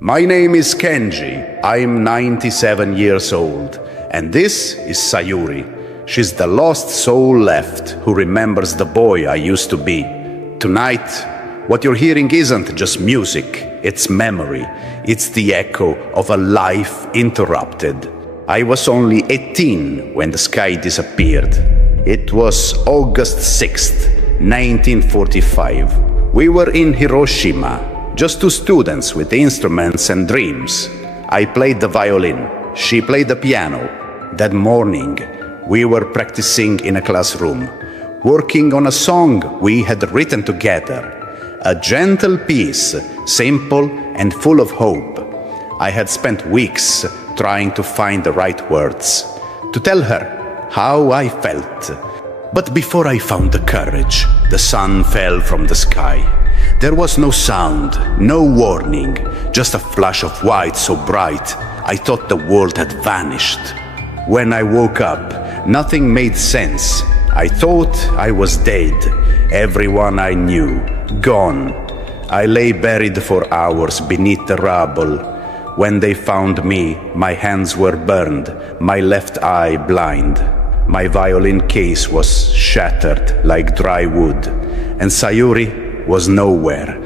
My name is Kenji. I'm 97 years old. And this is Sayuri. She's the lost soul left who remembers the boy I used to be. Tonight, what you're hearing isn't just music, it's memory. It's the echo of a life interrupted. I was only 18 when the sky disappeared. It was August 6th, 1945. We were in Hiroshima, just two students with instruments and dreams. I played the violin, she played the piano. That morning, we were practicing in a classroom, working on a song we had written together. A gentle piece, simple and full of hope. I had spent weeks trying to find the right words, to tell her how I felt. But before I found the courage, the sun fell from the sky. There was no sound, no warning, just a flash of white so bright I thought the world had vanished. When I woke up, nothing made sense. I thought I was dead. Everyone I knew, gone. I lay buried for hours beneath the rubble. When they found me, my hands were burned, my left eye blind. My violin case was shattered like dry wood, and Sayuri was nowhere.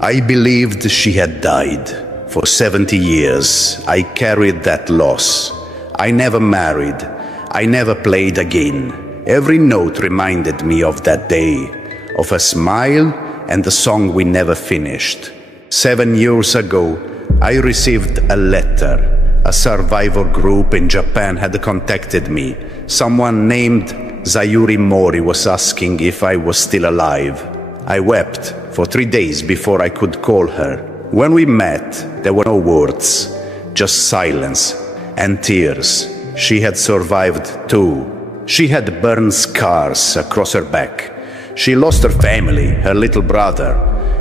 I believed she had died. For 70 years, I carried that loss. I never married. I never played again. Every note reminded me of that day, of a smile and the song we never finished. 7 years ago, I received a letter. A survivor group in Japan had contacted me. Someone named Sayuri Mori was asking if I was still alive. I wept for 3 days before I could call her. When we met, there were no words, just silence and tears. She had survived too. She had burn scars across her back. She lost her family, her little brother.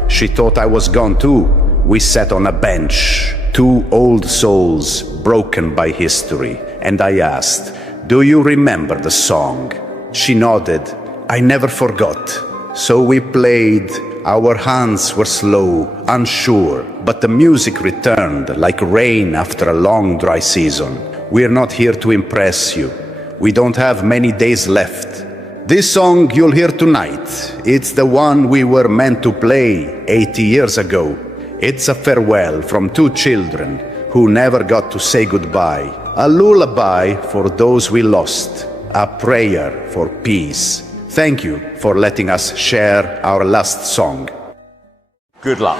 She thought I was gone too. We sat on a bench, two old souls broken by history, and I asked, "Do you remember the song?" She nodded. I never forgot. So we played. Our hands were slow, unsure, but the music returned like rain after a long dry season. We're not here to impress you. We don't have many days left. This song you'll hear tonight, it's the one we were meant to play 80 years ago. It's a farewell from two children who never got to say goodbye. A lullaby for those we lost. A prayer for peace. Thank you for letting us share our last song. Good luck.